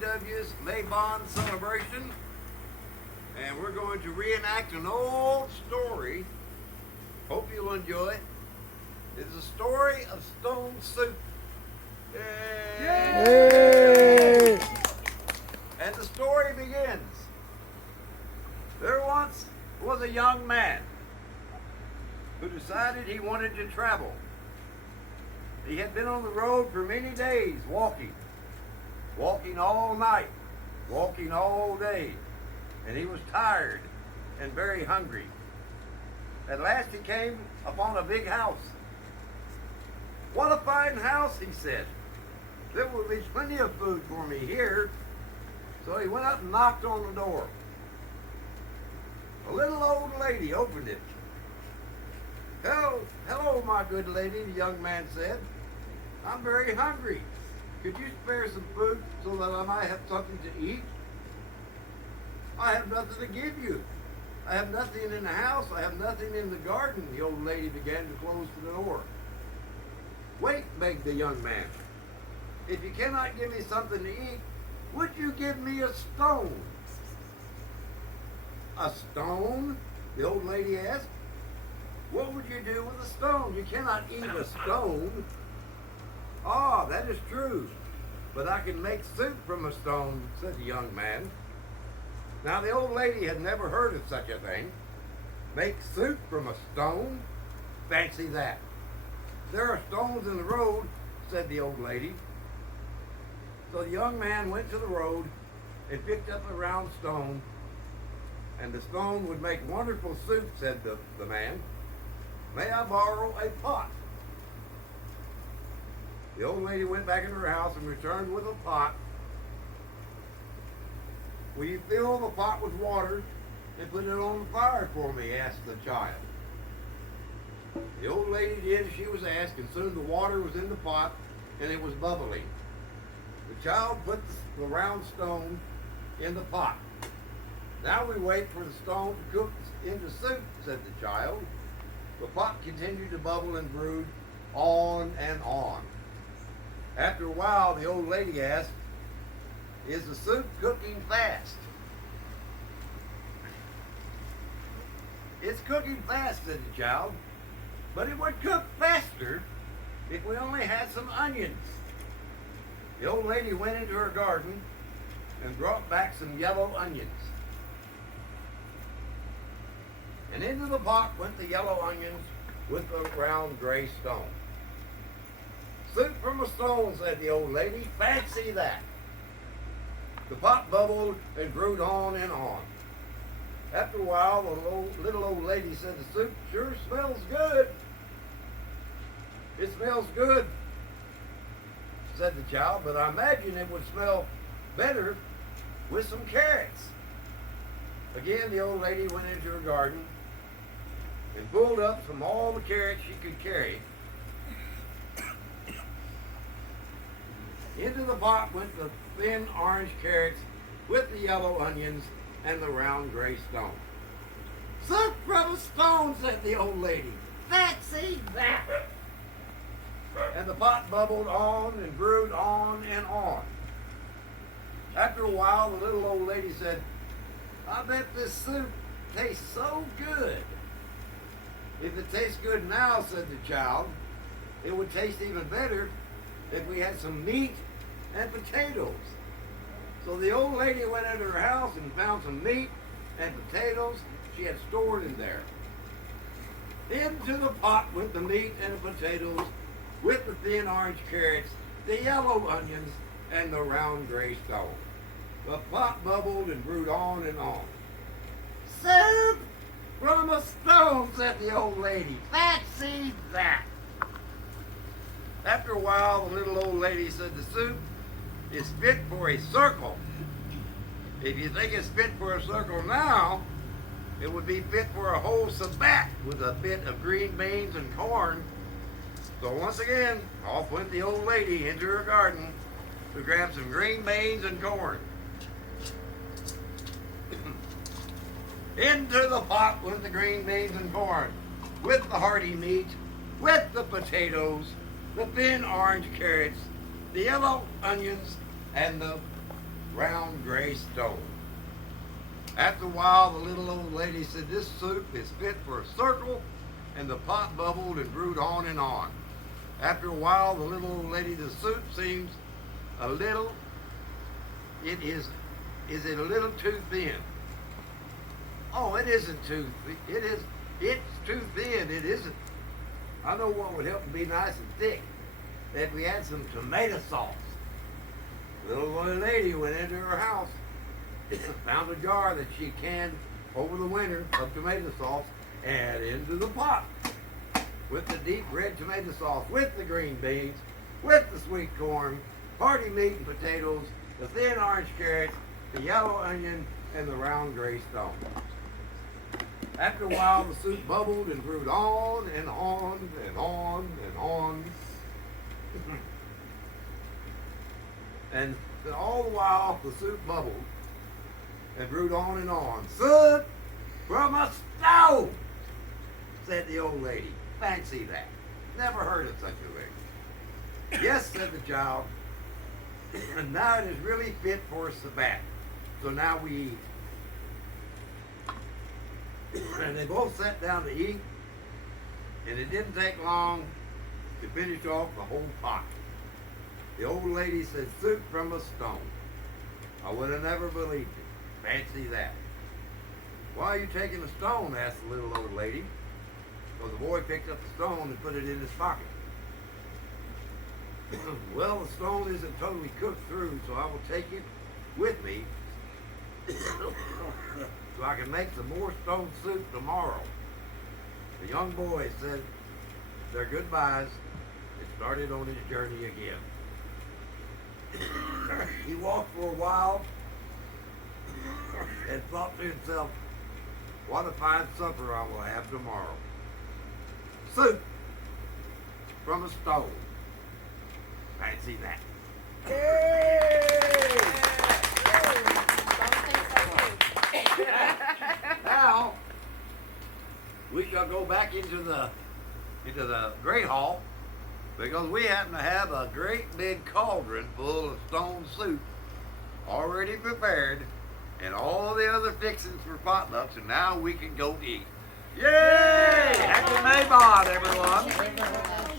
WCW's Mabon celebration, and we're going to reenact an old story. Hope you'll enjoy it. It's a story of Stone Soup. Yay! Yay! And the story begins. There once was a young man who decided he wanted to travel. He had been on the road for many days walking all night, walking all day, and he was tired and very hungry. At last he came upon a big house. "What a fine house," he said. "There will be plenty of food for me here." So he went up and knocked on the door. A little old lady opened it. Hello, my good lady," the young man said. "I'm very hungry. Could you spare some food so that I might have something to eat?" "I have nothing to give you. I have nothing in the house. I have nothing in the garden," the old lady began to close the door. "Wait," begged the young man. "If you cannot give me something to eat, would you give me a stone?" "A stone?" the old lady asked. "What would you do with a stone? You cannot eat a stone." "Ah, that is true, but I can make soup from a stone," said the young man. Now the old lady had never heard of such a thing. Make soup from a stone? Fancy that. "There are stones in the road," said the old lady. So the young man went to the road and picked up a round stone, and the stone would make wonderful soup, said the man. "May I borrow a pot?" The old lady went back into her house and returned with a pot. "Will you fill the pot with water and put it on the fire for me?" asked the child. The old lady did as she was asked, and soon the water was in the pot and it was bubbling. The child put the round stone in the pot. "Now we wait for the stone to cook into soup," said the child. The pot continued to bubble and brewed on and on. After a while, the old lady asked, "Is the soup cooking fast?" "It's cooking fast," said the child, "but it would cook faster if we only had some onions." The old lady went into her garden and brought back some yellow onions. And into the pot went the yellow onions with the round gray stone. "Soup from a stone," said the old lady. "Fancy that." The pot bubbled and brewed on and on. After a while, the little old lady said, "The soup sure smells good." "It smells good," said the child, "but I imagine it would smell better with some carrots." Again, the old lady went into her garden and pulled up from all the carrots she could carry. Into the pot went the thin orange carrots with the yellow onions and the round gray stone. "Soup from a stone," said the old lady. "Fancy that!" And the pot bubbled on and brewed on and on. After a while, the little old lady said, "I bet this soup tastes so good." "If it tastes good now," said the child, "it would taste even better if we had some meat and potatoes." So the old lady went into her house and found some meat and potatoes she had stored in there. Into the pot went the meat and the potatoes with the thin orange carrots, the yellow onions, and the round gray stone. The pot bubbled and brewed on and on. "Soup from a stone," said the old lady. "Fancy that!" After a while, the little old lady said, "The soup is fit for a circle. If you think it's fit for a circle now, it would be fit for a whole sabbat with a bit of green beans and corn." So once again, off went the old lady into her garden to grab some green beans and corn. Into the pot went the green beans and corn, with the hearty meat, with the potatoes, the thin orange carrots, the yellow onions, and the round gray stone. After a while, the little old lady said, "This soup is fit for a circle," and the pot bubbled and brewed on and on. After a while, the little old lady, "The soup seems a little, is it a little too thin?" "Oh, it isn't too, it's too thin, it isn't. I know what would help it be nice and thick, that we had some tomato sauce." The little old lady went into her house, found a jar that she canned over the winter of tomato sauce, and into the pot with the deep red tomato sauce, with the green beans, with the sweet corn, party meat and potatoes, the thin orange carrots, the yellow onion, and the round gray stone. After a while, the soup bubbled and brewed on and on and on and on. And all the while, the soup bubbled and brewed on and on. "Soup from a stone," said the old lady. "Fancy that. Never heard of such a thing." "Yes," said the child, "and now it is really fit for a Sabbath. So now we eat." And they both sat down to eat, and it didn't take long to finish off the whole pot. The old lady said, "Soup from a stone. I would have never believed it. Fancy that." "Why are you taking a stone?" asked the little old lady. So the boy picked up the stone and put it in his pocket. "Well, the stone isn't totally cooked through, so I will take it with me so I can make some more stone soup tomorrow." The young boy said their goodbyes and started on his journey again. He walked for a while and thought to himself, "What a fine supper I will have tomorrow. Soup from a stone. Fancy that." Now we shall go back into the great hall, because we happen to have a great big cauldron full of stone soup already prepared, and all the other fixings for potlucks, and now we can go eat. Yay! Happy Mabon, everyone!